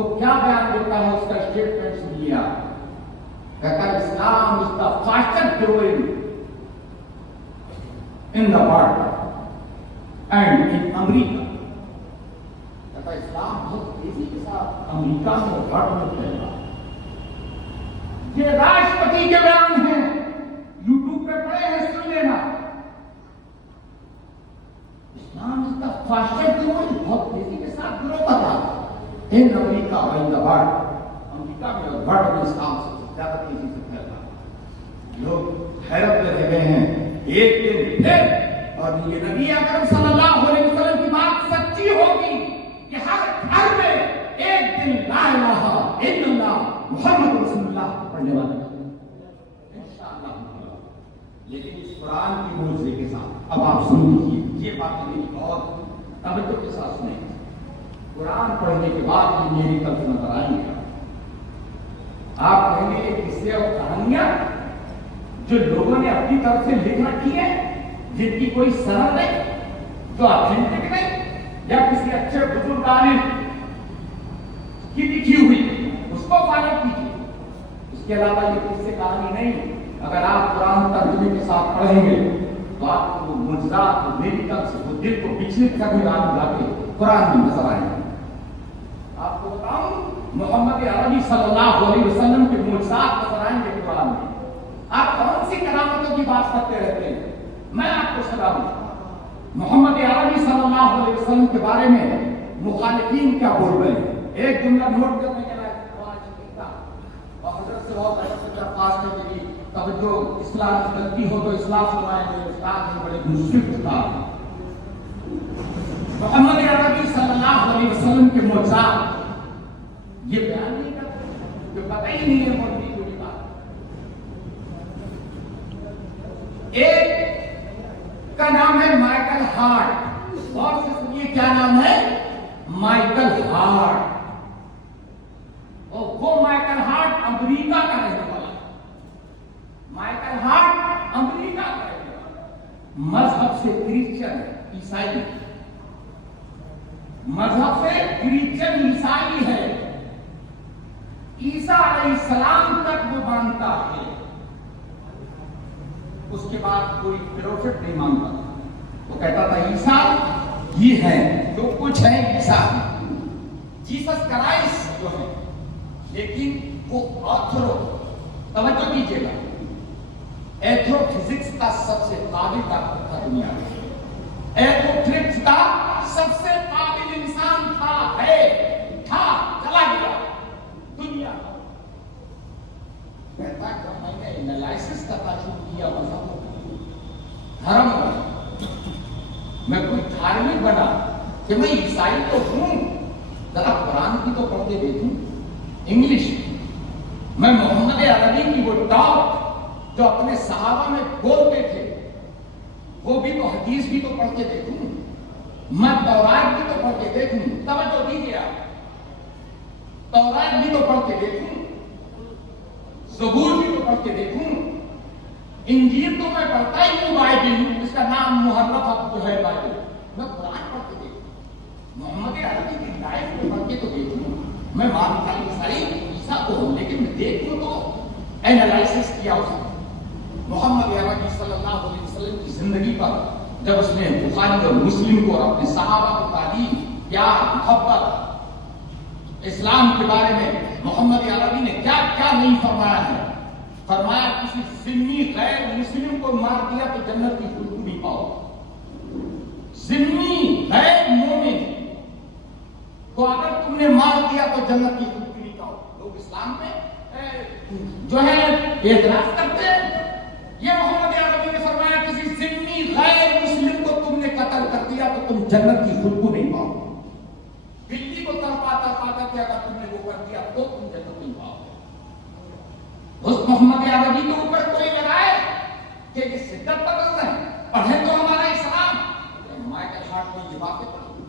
وہ کیا بیان دیتا ہے اس کا اسٹیٹمنٹ سنیا. کہتا ہے Islam is the fastest growing in the world and in America. کہتا ہے اسلام بہت تیزی کے ساتھ امریکہ میں ورلڈ میں پھیل رہا ہے. یہ راشٹرپتی کے بیان ہیں, یوٹیوب پہ پڑے ہیں, سن لینا. اسلام اس کا فاسٹسٹ گروئنگ, بہت تیزی کے ساتھ گرو کر رہا ہے ان امریکہ اور ان دا ورلڈ. امریکہ میں اور ورلڈ میں اسلام سے زیادہ تیزی سے پھیل رہا ہے. لوگ حیرت میں رہ گئے ہیں. ایک دن پھر, اور یہ نبی اکرم صلی اللہ علیہ وسلم کی بات سچی ہوگی کہ ہر گھر میں ایک دن لا الہ الا اللہ محمد رسول اللہ پڑھنے والا انشاءاللہ. لیکن اس قرآن کی موجزے کے ساتھ اب آپ سن لیجیے, یہ بات میری بہت توجہ کے ساتھ سنیں. قرآن پڑھنے کے بعد یہ میری طرف نظر آئیں گے. آپ کہیں گے یہ قصے اور کہانیاں جو لوگوں نے اپنی طرف سے لکھ رکھی ہے, جن کی کوئی سند نہیں, جو اتھینٹک نہیں, یا کسی اچھے بزرگان کی لکھی ہوئی, اس کو فالو کیجیے. اس کے علاوہ یہ قصے کہانی نہیں. اگر آپ قرآن ترجمے کے ساتھ پڑھیں گے تو آپ کو وہ معجزات میری طرف سے وہ دل کو وچلت کرنے والے قرآن میں نظر آئیں گے. آپ کو بتاؤں, محمد عربی صلی اللہ علیہ وسلم کے معجزات نظر آئیں گے قرآن میں. آپ کون سی کرامتوں کی بات کرتے رہتے ہیں؟ میں آپ کو سنا دوں. محمد عربی صلی اللہ علیہ وسلم کے بارے میں مخالفین کیا بول رہے ہیں. ایک جملہ نوٹ کرنے کے لائق اور حضرت سے بہت درخواست ہے کہ توجہ اسلام کی غلطی ہو تو اصلاح فرمائیں گے. استاد ہیں بڑے مشکل استاد. محمد عربی صلی اللہ علیہ وسلم کے معجزات یہ بیان نہیں کرتے, جو پتہ ہی نہیں ہے مولوی کو یہ بات. ایک کا نام ہے مائیکل ہارٹ. اور سے سنیے کیا نام ہے, مائیکل ہارٹ. اور وہ مائیکل ہارٹ امریکہ کا رہنے والا. مائیکل ہارٹ امریکہ کا رہنے والا. مذہب سے کرسچن عیسائی, مذہب سے کرسچن عیسائی ہے. عیسیٰ علیہ السلام تک وہ مانتا ہے. اس کے بعد کوئی فروفٹ نہیں مانتا. وہ کہتا تھا عیسیٰ یہ ہے, جو کچھ ہے عیسیٰ, جیسس کرائسٹ جو ہے. لیکن وہ آتھرو, توجہ کیجیے گا, ایتھرو فزکس کا سب سے قابل ڈاکٹر تھا دنیا میں. ایتھرو فزکس کا سب سے قابل انسان تھا, ہے, تھا, چلا گیا دنیا کا. کہتا کہ میں نے انالائسس کرنا شروع کیا مذہب دھرم میں. میں کوئی دھارمک بنا کہ میں عیسائی تو ہوں, ذرا قرآن کی تو پڑھ کے دیکھوں انگلش. میں محمد عربی کی وہ ٹاپ جو اپنے صحابہ میں بولتے تھے وہ بھی تو حدیث بھی تو پڑھ کے دیکھوں. میں تورات بھی تو پڑھ کے دیکھوں. توجہ دیجیے آپ, تورات بھی تو پڑھ کے دیکھوں, زبور بھی تو پڑھ کے دیکھوں, انجیل تو میں پڑھتا ہی ہوں, بائبل اس کا نام محرف اب جو ہے بائبل, میں قرآن پڑھ کے دیکھوں, محمد عربی کی لائف کو پڑھ کے تو دیکھوں. میں مانتا عیسائی عیسیٰ کو ہوں, لیکن میں دیکھوں تو اینالائسس کیا اس نے. محمد عربی صلی اللہ علیہ وسلم کی زندگی پر جب اس نے بخاری اور مسلم کو اور اپنے صحابہ کو تعلیم, پیار, محبت, اسلام کے بارے میں محمد عربی نے کیا کیا نہیں فرمایا ہے. فرمایا کسی ذمہ غیر مسلم کو مار دیا تو جنت کی خوشبو نہیں پاؤ. ذمہ غیر مومن کو اگر تم نے مار دیا تو جنت کی خوشبو نہیں پاؤ. لوگ اسلام میں جو ہے اعتراض کرتے ہیں. یہ محمد عربی نے فرمایا کسی ذمہ غیر مسلم کو تم نے قتل کر دیا تو تم جنت کی خوشبو نہیں پاؤ. بلی کو تڑپا کر کے اگر تم نے وہ کر دیا تو تم جنت نہیں پاؤ. اس محمد عربی کے اوپر کوئی لگائے کہ یہ شدت پسند ہے, پڑھے تو ہمارا اسلام. مائیکل ہارٹ نے یہ باتیں پڑھی.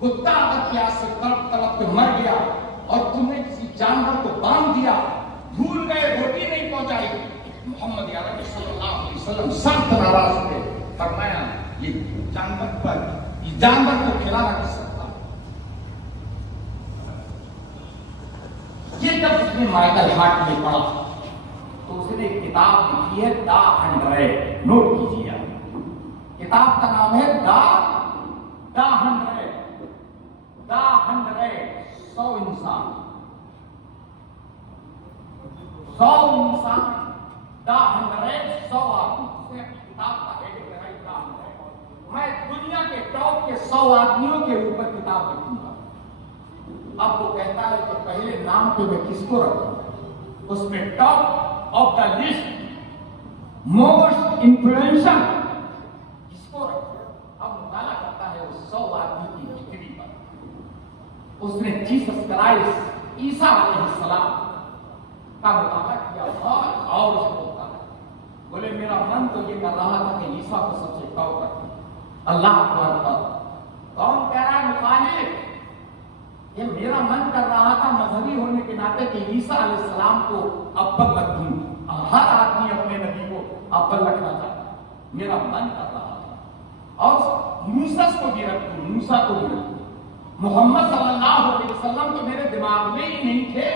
کتا اگر پیاس سے تڑپ تڑپ کے مر گیا اور تم نے کسی جانور کو باندھ دیا, بھول گئے, روٹی نہیں پہنچائی. محمد عربی صلی اللہ علیہ وسلم سخت ناراض تھے. فرمایا یہ جانور کو کھلانا کس سکتا. نے مائیکل ہارٹ میں پڑھا تو اس نے ایک کتاب لکھی ہے دا 100. نوٹ کیجیے آپ، کتاب کا نام ہے دا 100. 100 انسان، 100 انسان، دا 100 آدمی. اس نے کتاب کا ہیڈنگ لگائی دا 100. میں دنیا کے ٹاپ کے 100 آدمیوں کے اوپر کتاب لکھوں گا. اب وہ کہتا ہے کہ پہلے نام پہ میں کس کو رکھوں؟ اس میں top of the list most influential کس کو رکھوں؟ اب مطالعہ کرتا ہے اس 100 آدمی کی ہسٹری پر. اس نے جیسس کرائسٹ عیسیٰ علیہ السلام کا مطالعہ کیا اور اس کو بتایا. بولے میرا من تو یہ کر رہا تھا کہ عیسیٰ کو سب سے ٹاپ رکھوں. اللہ اکبر. کون کہہ رہا ہے مخالف؟ یہ میرا من کر رہا تھا مذہبی ہونے کے ناطے کہ عیسیٰ علیہ السلام کو اول رکھوں. ہر آدمی اپنے نبی کو اول رکھنا چاہتا، میرا من کر رہا تھا. اور موسیٰ کو بھی رکھوں، موسیٰ کو بھی رکھوں. محمد صلی اللہ علیہ وسلم تو میرے دماغ میں ہی نہیں تھے.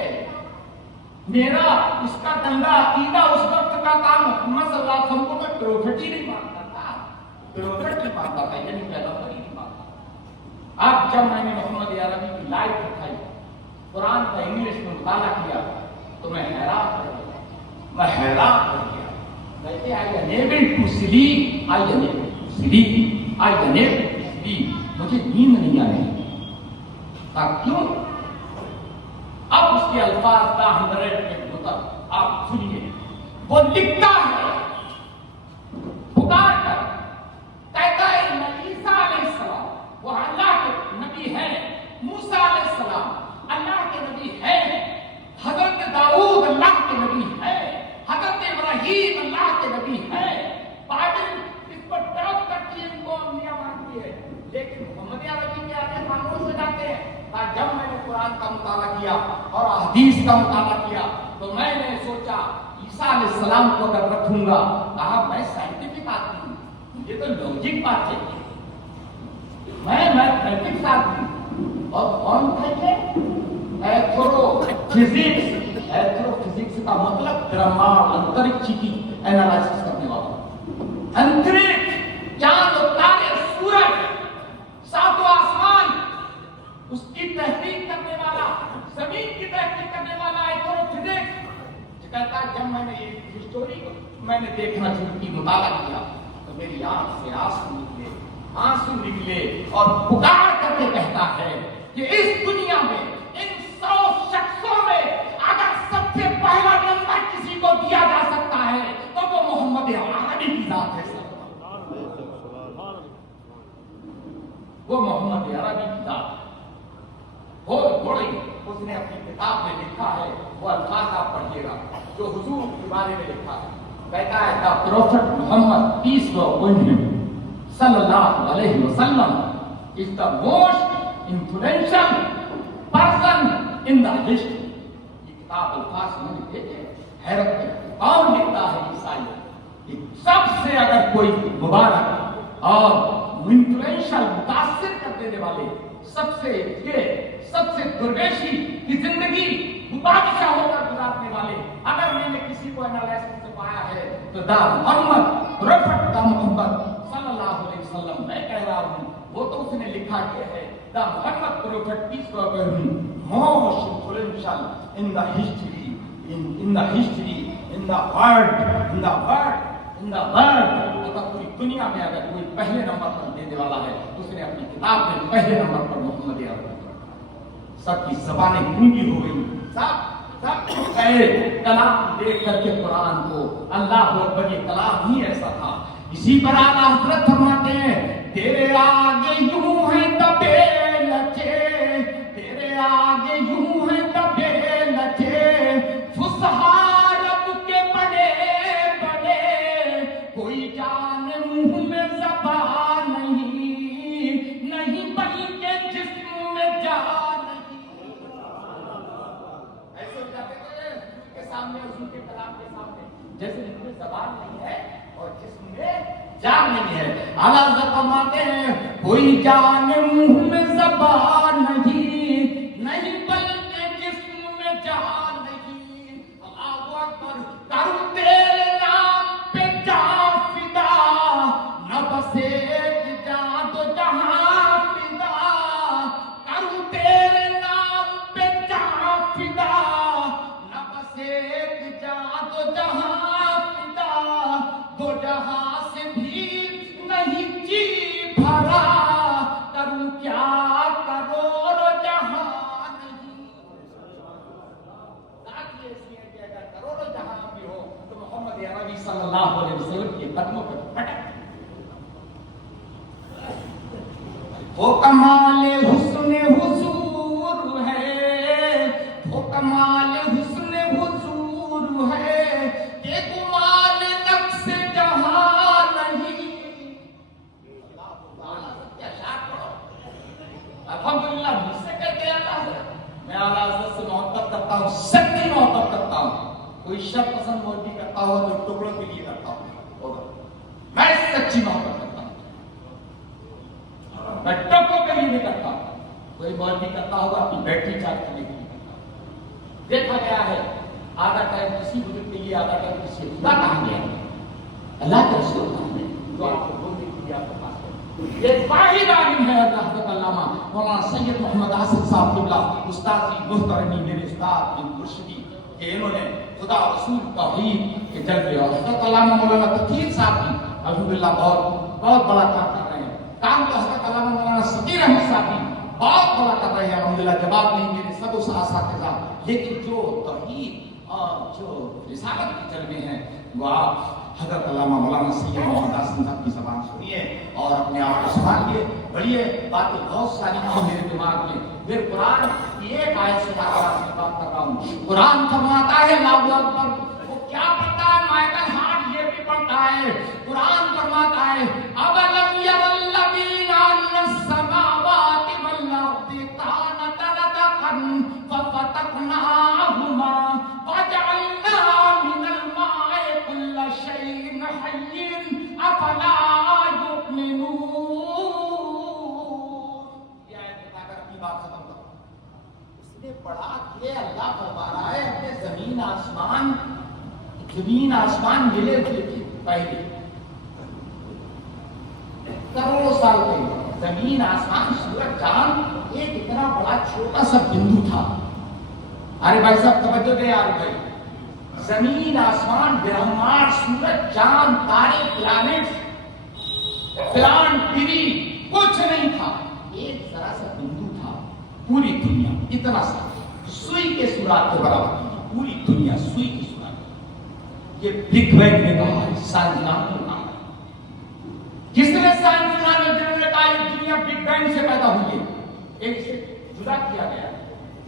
میرا اس کا گندا عقیدہ اس وقت کا کام محمد صلی اللہ علیہ وسلم کو میں پروفٹ ہی نہیں مانتا تھا. پروفٹ نہیں مانتا تھا، یعنی پیغمبر ہی نہیں مانتا. اب جب میں نے محمد عربی کی لائف دکھائی، قرآن کا انگلش میں مطالعہ کیا تو میں حیران رہ گیا. کہتے آئی انیبل ٹو سلیپ، مجھے نیند نہیں آ رہی. کیوں؟ اب اس کے الفاظ دا 100 میں ہوتا. آپ سنیے، وہ لکھتا ہے پکار کر، کہتا ہے عیسیٰ علیہ السلام وہ اللہ کے نبی ہے، موسیٰ علیہ السلام اللہ کے نبی ہے، حضرت داؤد اللہ کے نبی ہے، حضرت ابراہیم اللہ کے نبی ہے. بائبل اس پر ٹاپ کرتی ہے، ان کو انبیاء مانتی ہے. لیکن محمد عربی کے آگے خاموش ہو جاتے ہیں. جب میں نے قرآن کا مطالعہ کیا اور حدیث کا مطالعہ کیا تو میں نے سوچا عیسیٰ علیہ السلام کو اگر رکھوں گا، کہا میں سائنٹیفک آدمی ہوں، یہ تو لوجک بات ہے، میں میتھمیٹکس آدمی ہوں. اور کون تھا یہ؟ ایتھرو فزکس کا مطلب برہمانڈ انترکش کی اینالائسس کرنے والا. انترکش، چاند و تارے، سورج، ساتوں آسمان، اس کی تحقیق کرنے والا، زمین کی تحقیق کرنے والا ایتھرو فزکس کہتا ہے. جب میں نے یہ ہسٹوری کو میں نے دیکھنا شروع کی، مطالعہ کیا تو میری آنکھ سے آنسو نکلے اور پکار کر کے کہتا ہے کہ اس دنیا میں ان 100 شخصوں میں اگر سب سے پہلا نمبر کسی کو دیا جا سکتا ہے تو وہ محمد عربی کی ذات ہے. وہ محمد عربی کی ذات اس نے اپنی کتاب میں لکھا ہے. وہ الفاظ آپ پڑھیے گا جو حضور کے بارے میں لکھا ہے. کہتا ہے the prophet Muhammad peace be upon him صلی اللہ علیہ وسلم is the most influential person in the history. یہ کتاب الفاظ میں لکھے تھے. حیرت میں کون لکھتا ہے عیسائی؟ سب سے اگر کوئی مبارک اور انفلوئنشل متاثر کر دینے والے، سب سے درویشی کی زندگی بادشاہ ہو کر گزارنے والے اگر میں نے کسی کو انالائسس سے پایا ہے تو دا محمد، پروفٹ دا محمد صلی اللہ علیہ وسلم. میں کہہ رہا ہوں وہ تو اس نے لکھا کیا ہے، the Muhammad prophet peace be upon him most influential in the history, in the history, in the world. اگر پوری دنیا میں اگر کوئی پہلے نمبر پر دینے والا ہے تو اس نے اپنی کتاب میں پہلے نمبر پر محمد عربی. سب کی زبانیں گونگی ہو گئی، سب کلام دیکھ کر کے قرآن کو. اللہ اکبر، یہ کلام ہی ایسا تھا. اسی پر اعلیٰ حضرت فرماتے ہیں تیرے آگے یوں ہیں دبے لچے، تیرے آگے یوں ہیں دبے لچے، فصحا رب کے بڑے بڑے، کوئی جان منہ میں زبان نہیں بلکہ جسم میں جان نہیں. ایسے ہو جاتے تھے کے سامنے، اس کے کلام کے سامنے، جیسے جسم میں زبان نہیں ہے اور جسم میں جان نہیں ہے. اعلیٰ حضرت فرماتے ہیں کوئی جان منہ میں زبان نہیں بلکہ جسم میں جان نہیں. قدموں پہ پٹک. وہ کمال حسن حضور ہے، وہ کمال حسن حضور ہے کہ کمال نفس جہاں نہیں. الحمدللہ مجھ سے کہتے ہیں اللہ حضرت میں اعلیٰ حضرت سے محبت کرتا ہوں، سچی محبت کرتا ہوں. کوئی شر پسند مولوی کرتا ہو تو ٹکڑوں کے لیے کرتا ہوں، میں سچی محبت کرتا ہوں، میں ٹکڑوں کے لیے نہیں کرتا ہوں. کوئی مولوی کرتا ہوگا اپنی بیٹری چارج کرنے کے لیے کرتا ہوں. دیکھا گیا ہے آدھا ٹائم کسی بزرگ کے لیے، آدھا ٹائم کسی خدا کہا گیا ہے، اللہ کے رسول کہا ہے جو آپ کو بولنے کے لیے آپ کے پاس ہے. یہ واحد عالم ہے اللہ حضرت علامہ مولانا سید محمد آصف صاحب قبلہ استاد محترمی میرے استاد مرشدی کہ انہوں نے خدا رسول توحید کے جلوے اور حضرت علامہ مولانا تقیر صاحب بھی الحمدللہ بہت بڑا کام کر رہے ہیں. کام تو حضرت علامہ مولانا سکیر احمد صاحب بھی بہت بڑا کر رہے ہیں الحمدللہ، جواب نہیں میرے سب اساتذہ. لیکن جو توحید اور جو رسالت کے جلوے ہیں وہ آپ حضرت علامہ مولانا سید محمد آصف صاحب کی زبان سنیے اور اپنے آپ کو سنبھالیے. بڑھیے باتیں بہت ساری ہیں میرے دماغ میں. پھر قرآن کی ایک آیت سے بات کر رہا ہوں. قرآن فرماتا ہے اللہ اکبر، وہ کیا پڑھتا ہے مائیکل ہارٹ یہ بھی پڑھتا ہے. قرآن فرماتا ہے اولم یری الذین ان السماوات والارض کانتا رتقا ففتقناہما وجعلنا من الماء کل شیء حی افلا یؤمنون. یہ آیت بتا کر اپنی بات ختم کرو. اس نے پڑھا کہ اللہ فرما رہا ہے اپنے زمین آسمان ملے ہوئے تھے پہلے کروڑوں سال پہلے. زمین آسمان سورج چاند ایک اتنا بڑا چھوٹا سا بندو تھا. ارے بھائی صاحب توجہ دے یار بھائی. زمین آسمان برہمانڈ سورج چاند تارے پلانٹ ٹری کچھ نہیں تھا. ایک ذرا سا بندو تھا. پوری دنیا اتنا سا سوئی کے سوراخ کے برابر تھی. پوری دنیا سوئی کی سوراخ. یہ بگ بینگ نے کہا ہے، سائنسدان نے کہا. کس نے سائنسدان نے کہا یہ دنیا بگ بینگ سے پیدا ہوئی ہے. ایک سے جدا کیا گیا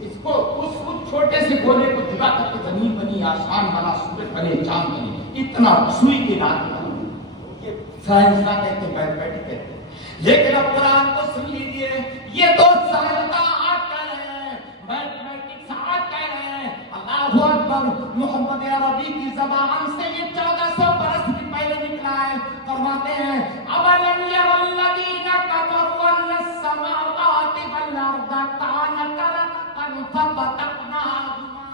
اس کو، اس چھوٹے سے گولے کو جدا کر کے زمین بنی، آسمان بنا، سورج بنے، چاند بنے. اتنا سوئی کے نام بنا. یہ سائنسدان کہتے ہیں، بیٹھ کہتے ہیں. لیکن اب قرآن کو سن لیجیے. یہ تو سائنسدان آج کہہ رہے ہیں، میتھمیٹکس آج کہہ رہے ہیں. اللہ اکبر. محمد عربی کی زبان سے یہ 1400 برس کی پہلے نکلا ہے. فرماتے ہیں اولم یری الذین کفروا ان السماوات والارض کانتا رتقا ففتقناہما.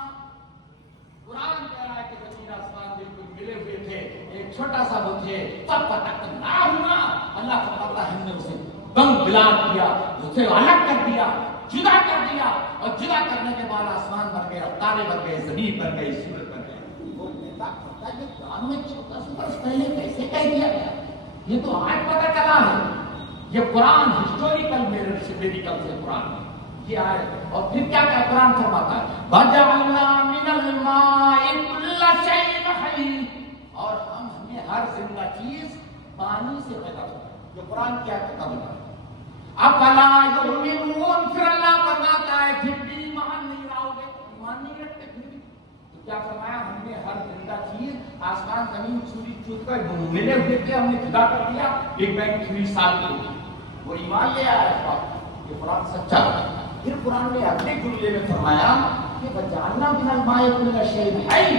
قرآن کہہ رہا ہے کہ زمین آسمان بالکل ملے ہوئے تھے، ایک چھوٹا سا وہ تھے. ففتقناہما. اللہ فرماتا ہے ہم نے اسے بم بلاد کیا، اسے الگ کر دیا، جدا کر دیا. اور جدا کرنے کے بعد آسمان بن گئے، تارے بن گئے، زمین بن گئی، سورج بن گئے. وہ کہتا ہے قرآن میں 1400 برس پہلے کیسے کہہ دیا گیا؟ یہ تو آج پتہ چلا ہے. یہ قرآن ہسٹوریکل میریکل سے قرآن ہے یہ آئے. اور پھر کیا کہ قرآن فرماتا ہے وَجَعَلْنَا مِنَ الْمَاءِ كُلَّ شَيْءٍ حَيٍّ. اور ہمیں ہر زندہ چیز پانی سے پیدا ہوتا ہے. جو قرآن کیا کہتا ہے افلا یؤمنون. پھر اللہ فرماتا ہے پھر بھی ایمان نہیں لاؤ گے، ایمان نہیں رکھتے. پھر بھی تو کیا فرمایا ہم نے ہر زندہ چیز آسمان زمین سورج چود کر ملے ہوئے تھے، ہم نے جدا کر دیا. بگ بینگ تھیوری سال کے لیے وہ ایمان لے آیا ہے. یہ قرآن سچا ہے. پھر قرآن نے اپنے جملے میں فرمایا کہ وَجَعَلْنَا مِنَ الْمَاءِ كُلَّ شَيْءٍ حَيٍّ.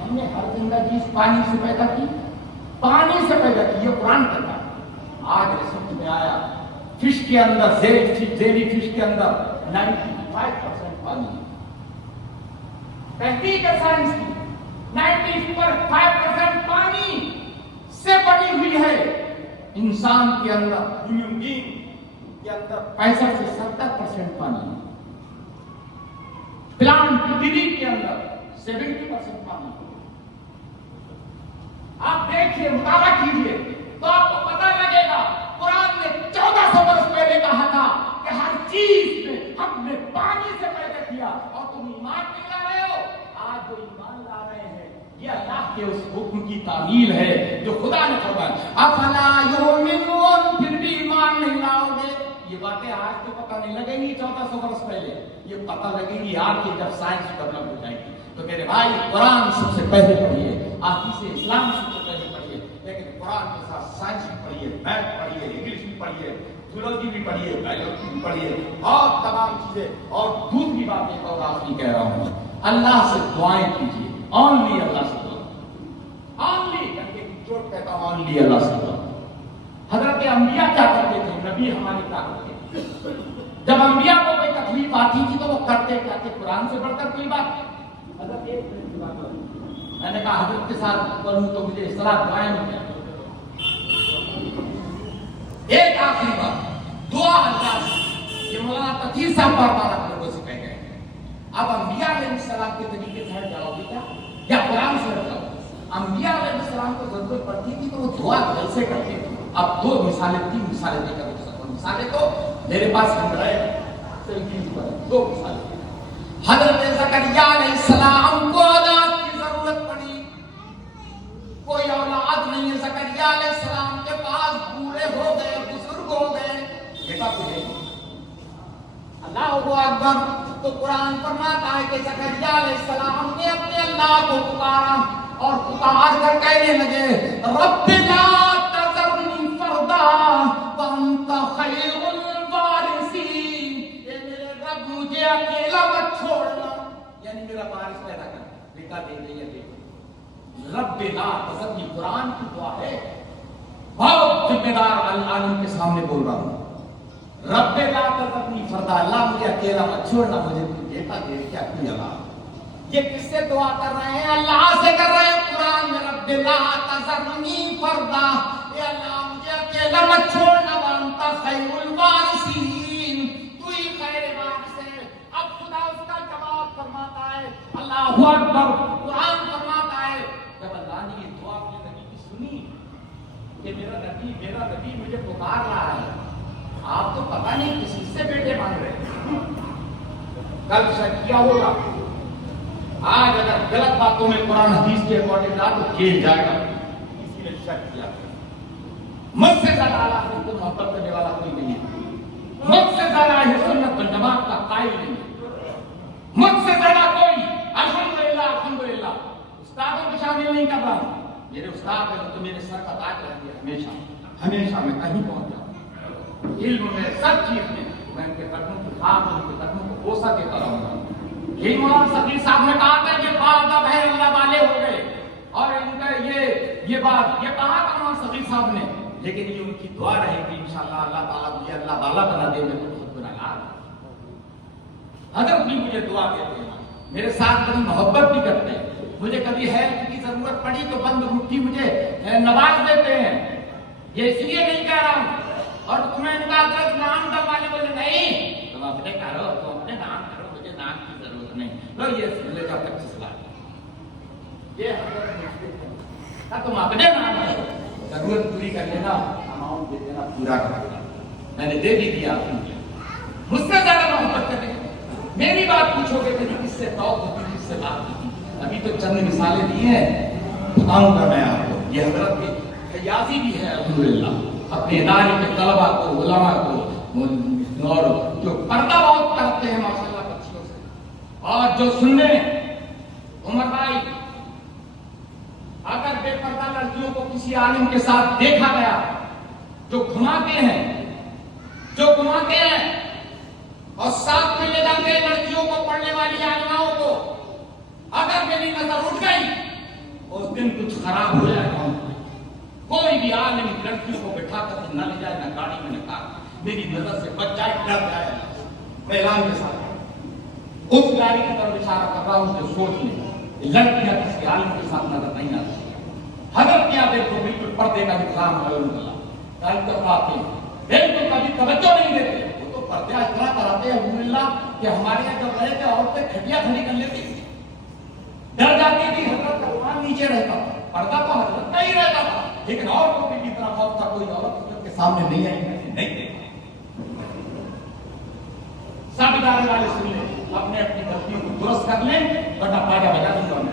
ہم نے ہر زندہ چیز پانی سے پیدا کی، پانی سے پیدا کی. یہ قرآن کہتا ہے. آج سمجھ میں آیا فش کے اندر، زیری فش کے اندر 95% پانی ہے. تحقیق ہے سائنس کی 95% پانی سے بنی ہوئی ہے. انسان کے اندر، ہیومن بینگ کے اندر 65 سے 70% پانی ہے. پلانٹ ٹری کے اندر 70% پانی ہے. آپ دیکھیے، مطالعہ کیجیے تو آپ کو پتہ لگے گا. قرآن نے 1400 برس پہلے کہا تھا کہ ہر چیز میں ہم نے پانی سے پیدا کیا، اور تم ایمان نہیں لا رہے ہو. آج جو ایمان لا رہے ہیں یہ اللہ کے اس حکم کی تعمیل ہے جو خدا نے فرمایا افلا یؤمنون، پھر بھی ایمان نہیں لاؤ گے. یہ باتیں آج تو پتہ نہیں لگیں گی 1400 برس پہلے، یہ پتہ لگیں گی آج کے جب سائنس ڈیولپ ہو جائے گی. تو میرے بھائی قرآن سب سے پہلے پڑھیے، احادیث اسلام سب سے پہلے پڑھیے، لیکن قرآن کے ساتھ سائنس بھی پڑھیے، میتھ پڑھیے، انگلش بھی پڑھیے، تھیولوجی بھی پڑھیے، بایولوجی بھی پڑھیے، اور تمام چیزیں. اور دوسری بات ایک اور آخری کہہ رہا ہوں، اللہ سے دعائیں کیجیے، اونلی اللہ سے دعا، اونلی چوٹ کہتا ہوں، اونلی اللہ سے دعا. حضرت انبیاء کیا کرتے تھے، نبی ہماری کیا کرتے تھے؟ جب انبیاء کو کوئی تکلیف آتی تھی تو وہ کرتے کیا تھے؟ قرآن سے بڑھ کر کوئی بات. حضرت ایک منٹ کی بات کروں، میں نے کہا حضرت کے ساتھ کروں تو مجھے اصلاح دعائیں ہو جائیں. ایک آخری بات، دعا اللہ سے، یہ مولانا تقی صاحب بار بار آپ لوگوں سے کہہ گئے. اب انبیاء علیہ السلام کے طریقے سے ہٹ جاؤ گے کیا، یا قرآن سے ہٹ جاؤ گے؟ انبیاء علیہ السلام کو ضرورت پڑتی تھی تو وہ دعا دل سے کرتے تھے. اب دو مثالیں، تین مثالیں دے کر مثالیں تو میرے پاس ہم رہے دو مثالیں. حضرت زکریا علیہ السلام کو اولاد کی ضرورت پڑی، کوئی اولاد نہیں ہے، زکریا علیہ السلام کے پاس، بوڑھے ہو گئے، بزرگ ہو گئے، بیٹا تجھے اللہ اکبر. تو قرآن فرماتا ہے کہ زکریا علیہ السلام نے اپنے اللہ کو پکارا اور پکار کر کہنے لگے رب لا تذرنی فردا وانت خیر الوارثین، اے میرے رب مجھے اکیلا مت چھوڑنا، یعنی میرا وارث پیدا کر، بیٹا دے دے یا بیٹا. رب لا تذرنی قرآن کی دعا ہے، بہت ذمہ دار عالم کے سامنے بول رہا ہوں. رب لا تذرنی فردا، اللہ مجھے اکیلا مت چھوڑنا، مجھے بیٹا دے کیا کوئی اولاد. یہ کس سے دعا کر رہے ہیں؟ اللہ سے کر رہے ہیں. قرآن میں رب لا تذرنی فردا، اے اللہ مجھے اکیلا مت چھوڑنا، وانت خیر الوارثین، تو ہی خیر وارث ہے. اب خدا اس کا جواب فرماتا ہے، اللہ اکبر. قرآن فرماتا ہے جب اللہ نے یہ دعا اپنے نبی کی سنی کہ میرا نبی مجھے پکار رہا ہے، آپ تو پتہ نہیں کس سے بیٹے مانگ رہے ہیں. کل شک کیا ہوگا، آج اگر غلط باتوں میں قرآن حدیث کے اکارڈنگ رہا تو جیل جائے گا. کسی نے شک کیا، مجھ سے زیادہ اللہ کو محبت کرنے والا کوئی نہیں ہے، مجھ سے زیادہ اہل سنت والجماعت کا قائل نہیں ہے، مجھ سے زیادہ کوئی. الحمدللہ الحمدللہ. استادوں کو شامل نہیں کر رہا ہوں، میرے استاد ہیں تو میرے سر کا تاج رہتے ہیں ہمیشہ ہمیشہ. میں کہیں پہنچ جاؤں، علم میں سب چیز میں ان کے قدموں کی خواہ ان کے قدموں کو بوسہ دیتا رہوں گا. یہی مولانا صدیق صاحب نے کہا تھا کہ بعد اب ہے اللہ والے ہو گئے، اور ان کا یہ بات یہ کہا تھا مولانا صدیق صاحب نے، لیکن یہ ان کی دعا رہے گی انشاءاللہ اللہ تعالیٰ مجھے اللہ والا بنا دے. میں تو خود گناہگار ہوں. حضرت بھی مجھے دعا دیتے ہیں، میرے ساتھ بڑی محبت بھی کرتے ہیں. مجھے کبھی ہیلپ کی ضرورت پڑی تو بند مٹھی مجھے نواز دیتے ہیں. یہ اس لیے نہیں کہہ رہا ہوں. اور تمہیں ان کا حضرت نام دبانے والے نہیں، تم اپنے کرو، تم اپنے نام کرو، مجھے نام کی ضرورت نہیں. لو یہ ملے گا 25 لاکھ، یہ حضرت تم اپنے نام کرو، ضرورت پوری کر لینا، اماؤنٹ دے دینا، پورا کر دینا. میں نے دے بھی دیا، مجھ سے زیادہ محبت کریں. میری بات پوچھو گے کہ کس سے توق ہوتی، کس سے بات ہوتی. ابھی تو چند مثالیں دی ہیں، بتاؤں گا میں آپ کو. یہ حضرت کی خیاضی بھی ہے الحمدللہ، اپنے ادارے کے طلباء کو، علماء کو، اور جو پردہ بہت کرتے ہیں ماشاءاللہ بچیوں سے، اور جو سننے عمر بھائی، اگر بے پردہ لڑکیوں کو کسی عالم کے ساتھ دیکھا گیا جو گھماتے ہیں اور ساتھ میں لے جاتے ہیں لڑکیوں کو، پڑھنے والی عالماؤں کو، اگر میری نظر اٹھ گئی اس دن کچھ خراب ہو جائے گا. کوئی بھی عالم لڑکیوں کو بٹھا کر نہ لے جائے، نہ گاڑی میں، نہ کار، میری نظر سے بچ جائے، ڈر جائے. میں اعلان کے ساتھ اس گاڑی کی طرف اشارہ کر رہا ہوں جو سوچ لیں لڑکیاں کسی عالم کے ساتھ نظر نہیں آتی. حضرت کیا دیکھو بالکل پردے کا نظام بالکل کبھی توجہ نہیں دیتے. وہ تو پردہ اتنا کراتے ہیں الحمدللہ کہ ہمارے یہاں جب رہے تھے عورتیں کھٹیاں کھڑی کر لیتی تھی، ڈر جاتی تھی. حضرت کا قرآن نیچے رہتا تھا، پردہ تو حضرت کا ہی رہتا تھا، لیکن عورتوں کی طرح خوف تھا کوئی عورت حضرت کے سامنے نہیں آئی، نہیں دیکھا. سب ادارے والے سن لیں، اپنے اپنی غلطیوں کو درست کر لیں، ورنہ باجا بجا دوں گا میں.